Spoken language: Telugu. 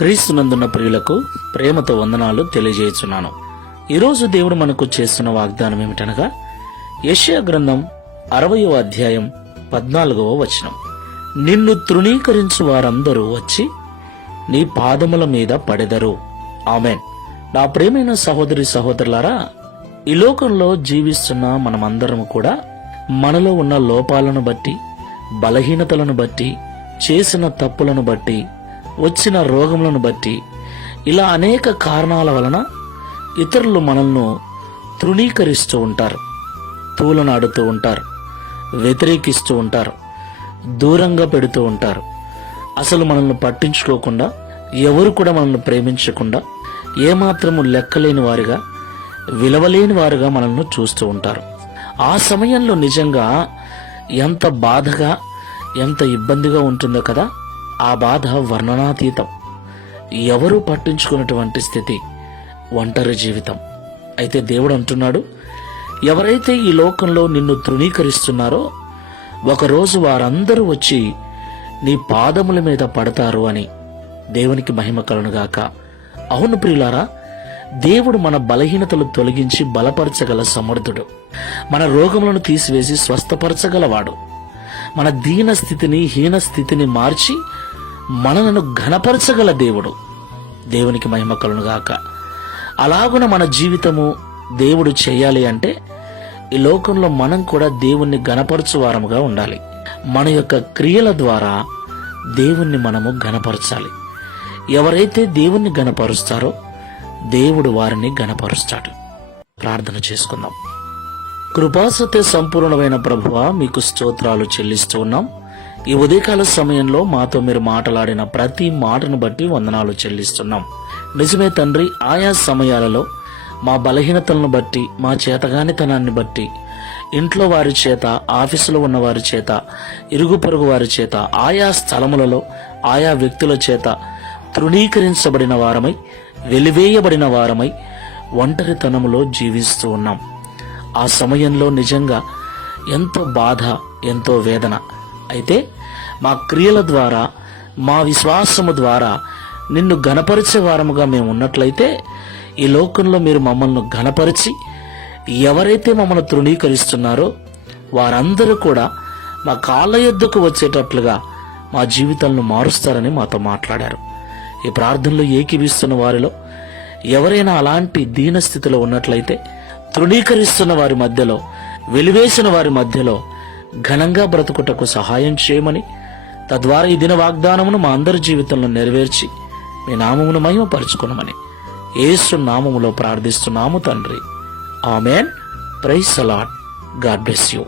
క్రీస్తునందున్న ప్రియులకు ప్రేమతో వందనాలు తెలియజేయుచున్నాను. ఈరోజు దేవుడు మనకు చేస్తున్న వాగ్దానం ఏమిటనగా యెషయా గ్రంథం 60వ అధ్యాయం 14వ వచనం. నిన్ను తృణీకరించు వారందరూ వచ్చి నీ పాదముల మీద పడెదరు. ఆమెన్. నా ప్రియమైన సహోదరి సహోదరులారా, ఈ లోకంలో జీవిస్తున్న మనమందరం కూడా మనలో ఉన్న లోపాలను బట్టి, బలహీనతలను బట్టి, చేసిన తప్పులను బట్టి, వచ్చిన రోగములను బట్టి, ఇలా అనేక కారణాల వలన ఇతరులు మనల్ని తృణీకరిస్తూ ఉంటారు, తూలనాడుతూ ఉంటారు, వ్యతిరేకిస్తూ ఉంటారు, దూరంగా పెడుతూ ఉంటారు. అసలు మనల్ని పట్టించుకోకుండా, ఎవరు కూడా మనల్ని ప్రేమించకుండా, ఏమాత్రము లెక్కలేని వారిగా, విలువలేని వారుగా మనల్ని చూస్తూ ఉంటారు. ఆ సమయంలో నిజంగా ఎంత బాధగా, ఎంత ఇబ్బందిగా ఉంటుందో కదా. ఆ బాధ వర్ణనాతీతం. ఎవరూ పట్టించుకున్నటువంటి స్థితి, ఒంటరి జీవితం. అయితే దేవుడు అంటున్నాడు, ఎవరైతే ఈ లోకంలో నిన్ను తృణీకరిస్తున్నారో ఒకరోజు వారందరూ వచ్చి నీ పాదముల మీద పడతారు అని. దేవునికి మహిమ కలుగుగాక. అవును ప్రియులారా, దేవుడు మన బలహీనతలు తొలగించి బలపరచగల సమర్థుడు. మన రోగములను తీసివేసి స్వస్థపరచగలవాడు. మన దీన స్థితిని, హీన స్థితిని మార్చి మనలను ఘనపరచగల దేవుడు. దేవునికి మహిమ కలుగుగాక. అలాగున మన జీవితము దేవుడు చేయాలి అంటే ఈ లోకంలో మనం కూడా దేవుణ్ణి ఘనపరచు వారముగా ఉండాలి. మన యొక్క క్రియల ద్వారా దేవుణ్ణి మనము ఘనపరచాలి. ఎవరైతే దేవుణ్ణి ఘనపరుస్తారో దేవుడు వారిని ఘనపరుస్తాడు. ప్రార్థన చేసుకుందాం. కృపాసత్య సంపూర్ణమైన ప్రభువా, మీకు స్తోత్రాలు చెల్లిస్తూ ఉన్నాం. ఈ ఉదయకాల సమయంలో మాతో మీరు మాట్లాడిన ప్రతి మాటను బట్టి వందనాలు చెల్లిస్తున్నాం. నిజమే తండ్రి, ఆయా సమయాలలో మా బలహీనతలను బట్టి, మా చేతగానితనాన్ని బట్టి, ఇంట్లో వారి చేత, ఆఫీసులో ఉన్న వారి చేత, ఇరుగు పొరుగు వారి చేత, ఆయా స్థలములలో ఆయా వ్యక్తుల చేత తృణీకరించబడిన వారమై, వెలివేయబడిన వారమై ఒంటరితనములో జీవిస్తూ ఉన్నాం. ఆ సమయంలో నిజంగా ఎంతో బాధ, ఎంతో వేదన. అయితే మా క్రియల ద్వారా, మా విశ్వాసము ద్వారా నిన్ను ఘనపరిచే వారముగా మేము ఉన్నట్లయితే ఈ లోకంలో మీరు మమ్మల్ని ఘనపరిచి, ఎవరైతే మమ్మల్ని తృణీకరిస్తున్నారో వారందరూ కూడా మా కాళ్ళ యొద్దకు వచ్చేటట్లుగా మా జీవితాలను మారుస్తారని మాతో మాట్లాడారు. ఈ ప్రార్థనలో ఏకీవిస్తున్న వారిలో ఎవరైనా అలాంటి దీనస్థితిలో ఉన్నట్లయితే, తృణీకరిస్తున్న వారి మధ్యలో, వెలివేసిన వారి మధ్యలో ఘనంగా బ్రతుకుటకు సహాయం చేయమని, తద్వారా ఈ దిన వాగ్దానమును మా అందరి జీవితంలో నెరవేర్చి మీ నామమును మహిమపరచుకునమని యేసు నామములో ప్రార్థిస్తున్నాము తండ్రి. Amen. Praise the Lord. God bless you.